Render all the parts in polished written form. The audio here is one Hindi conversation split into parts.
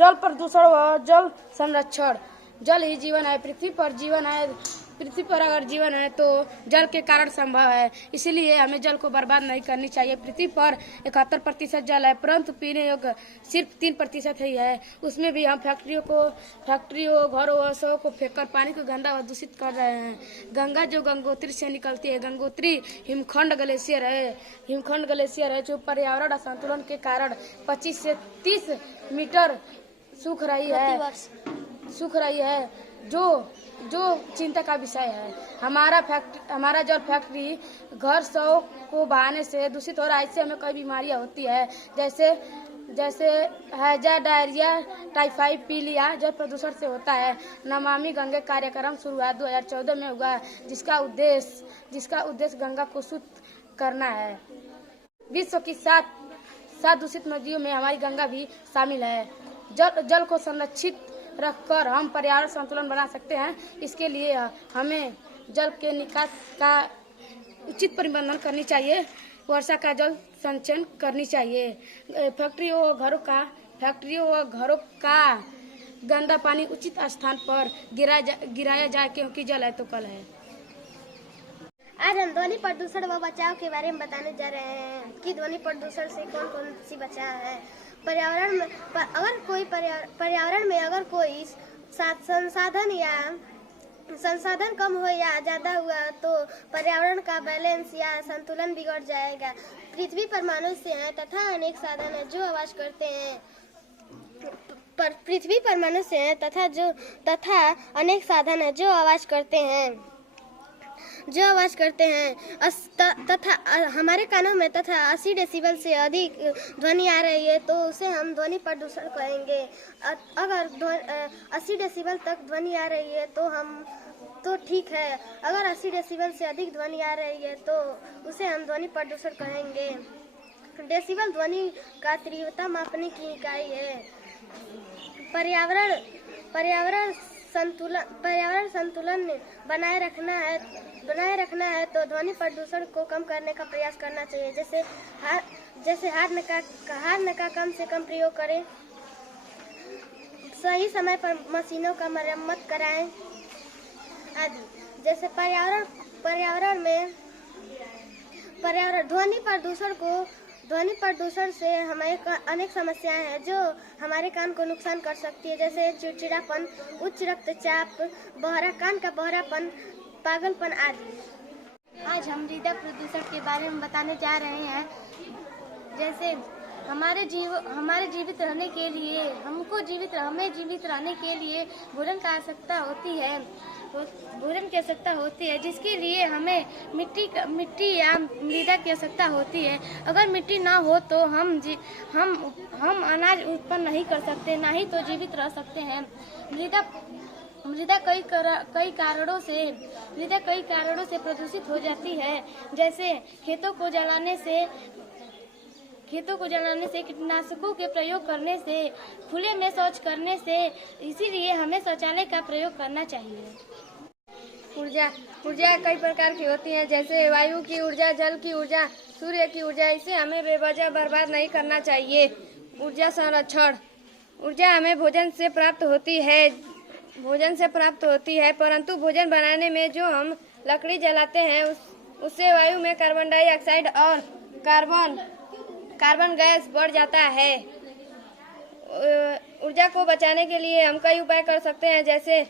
जल प्रदूषण व जल संरक्षण। जल ही जीवन है, पृथ्वी पर जीवन है। पृथ्वी पर अगर जीवन है तो जल के कारण संभव है, इसलिए हमें जल को बर्बाद नहीं करनी चाहिए। पृथ्वी पर 71% जल है, परंतु पीने योग्य सिर्फ 3% ही है। उसमें भी हम फैक्ट्रियों घरों व शवों को फेंककर पानी को गंदा व दूषित कर रहे हैं। गंगा जो गंगोत्री से निकलती है, गंगोत्री हिमखंड ग्लेशियर है जो पर्यावरण असंतुलन के कारण 25 से 30 मीटर सूख रही है, जो चिंता का विषय है। हमारा जल फैक्ट्री घर शव को बहाने से दूषित हो रहा है। इससे हमें कई बीमारियां होती है, जैसे हैजा, डायरिया, टाइफाइड, पीलिया जल प्रदूषण से होता है। नमामि गंगे कार्यक्रम शुरुआत 2014 में हुआ, जिसका उद्देश्य गंगा को शुद्ध करना है। विश्व की 7 दूषित नदियों में हमारी गंगा भी शामिल है। जल को संरक्षित रखकर हम पर्यावरण संतुलन बना सकते हैं। इसके लिए हमें जल के निकास का उचित प्रबंधन करनी चाहिए, वर्षा का जल संचयन करनी चाहिए। फैक्ट्रियों व घरों का गंदा पानी उचित स्थान पर गिराया जाए, क्योंकि जल है तो कल है। आज हम ध्वनि प्रदूषण व बचाव के बारे में बताने जा रहे हैं कि ध्वनि प्रदूषण से कौन कौन सी बचाव है। पर्यावरण में अगर कोई संसाधन कम हो या ज्यादा हुआ तो पर्यावरण का बैलेंस या संतुलन बिगड़ जाएगा। पृथ्वी पर मनुष्य हैं तथा अनेक साधन है जो आवाज करते हैं। पृथ्वी पर मनुष्य हैं तथा अनेक साधन है जो आवाज करते हैं तथा हमारे कानों में तथा 80 डेसिबल से अधिक ध्वनि आ रही है तो उसे हम ध्वनि प्रदूषण कहेंगे। अगर 80 डेसिबल तक ध्वनि आ रही है तो ठीक है, अगर 80 डेसिबल से अधिक ध्वनि आ रही है तो उसे हम ध्वनि प्रदूषण कहेंगे। डेसिबल ध्वनि का तीव्रता मापने की इकाई है। पर्यावरण संतुलन बनाए रखना है तो ध्वनि प्रदूषण को कम करने का प्रयास करना चाहिए। जैसे हार्न का कम से कम प्रयोग करें, सही समय पर मशीनों का मरम्मत कराएं आदि। जैसे पर्यावरण ध्वनि प्रदूषण से हमारे अनेक समस्याएं हैं जो हमारे कान को नुकसान कर सकती है, जैसे चिड़चिड़ापन, उच्च रक्तचाप, कान का बहरापन, पागलपन आदि। आज हम मृदा प्रदूषण के बारे में बताने जा रहे हैं। जैसे हमें जीवित रहने के लिए भोजन की आवश्यकता होती है, जिसके लिए हमें मिट्टी या मृदा की आवश्यकता होती है। अगर मिट्टी ना हो तो हम अनाज उत्पन्न नहीं कर सकते, ना ही तो जीवित रह सकते हैं। मृदा कई कारणों से प्रदूषित हो जाती है, जैसे खेतों को जलाने से, कीटनाशकों के प्रयोग करने से, खुले में शौच करने से। इसीलिए हमें शौचालय का प्रयोग करना चाहिए। ऊर्जा कई प्रकार की होती है, जैसे वायु की ऊर्जा, जल की ऊर्जा, सूर्य की ऊर्जा। इसे हमें बेवजह बर्बाद नहीं करना चाहिए। ऊर्जा संरक्षण। ऊर्जा हमें भोजन से प्राप्त होती है, परंतु भोजन बनाने में जो हम लकड़ी जलाते हैं उससे वायु में कार्बन डाइऑक्साइड और कार्बन गैस बढ़ जाता है। ऊर्जा को बचाने के लिए हम कई उपाय कर सकते हैं, जैसे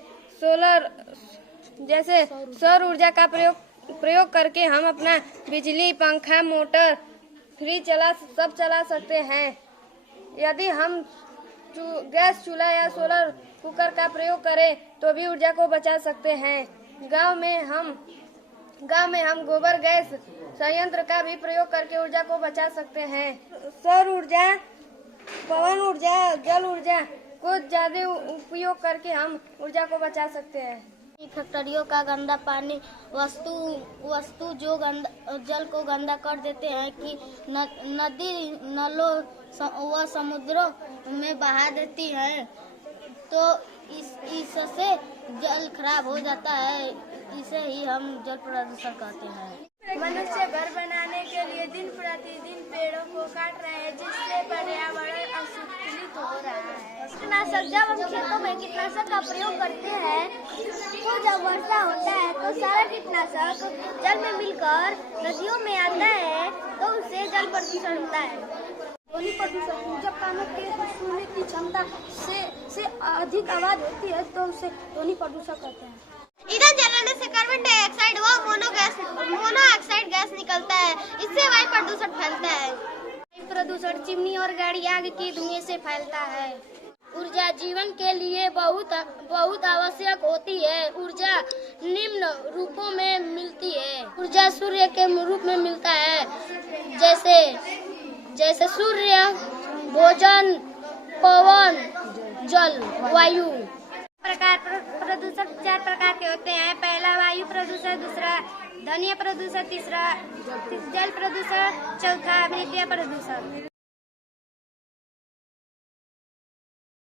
सौर ऊर्जा का प्रयोग करके हम अपना बिजली, पंखा, मोटर, फ्रिज चला सकते हैं। यदि हम गैस चूल्हा या सोलर कुकर का प्रयोग करें तो भी ऊर्जा को बचा सकते हैं। गांव में हम गोबर गैस संयंत्र का भी प्रयोग करके ऊर्जा को बचा सकते हैं। सौर ऊर्जा, पवन ऊर्जा, जल ऊर्जा को ज्यादा उपयोग करके हम ऊर्जा को बचा सकते हैं। फैक्ट्रियों का गंदा पानी वस्तु जो जल को गंदा कर देते हैं कि नदी, नलों व समुद्रों में बहा देती है, तो इससे जल खराब हो जाता है। इसे ही हम जल प्रदूषण कहते हैं। मनुष्य घर बनाने के लिए दिन प्रतिदिन पेड़ों को काट रहे हैं, जिससे पर्यावरण असंतुलित प्रदूषित हो रहा है। कीटनाशक, जब हम खेतों में कीटनाशक का प्रयोग करते हैं तो जब वर्षा होता है तो सारा कीटनाशक जल में मिलकर नदियों में आता है तो उससे जल प्रदूषण होता है। ध्वनि प्रदूषण, जब कानों के सुनने की क्षमता से अधिक आवाज होती है तो उसे ध्वनि प्रदूषण कहते हैं। ईंधन जलाने से कार्बन डाइऑक्साइड व मोनोऑक्साइड गैस निकलता है, इससे वायु प्रदूषण फैलता है। वायु प्रदूषण चिमनी और गाड़ी आग के धुएं से फैलता है। ऊर्जा जीवन के लिए बहुत आवश्यक होती है। ऊर्जा निम्न रूपों में मिलती है। ऊर्जा सूर्य के रूप में मिलता है, जैसे सूर्य, भोजन, पवन, जल, वायु। प्रदूषण 4 प्रकार के होते हैं। पहला वायु प्रदूषण, दूसरा ध्वनि प्रदूषण, तीसरा जल प्रदूषण, चौथा मृदा प्रदूषण।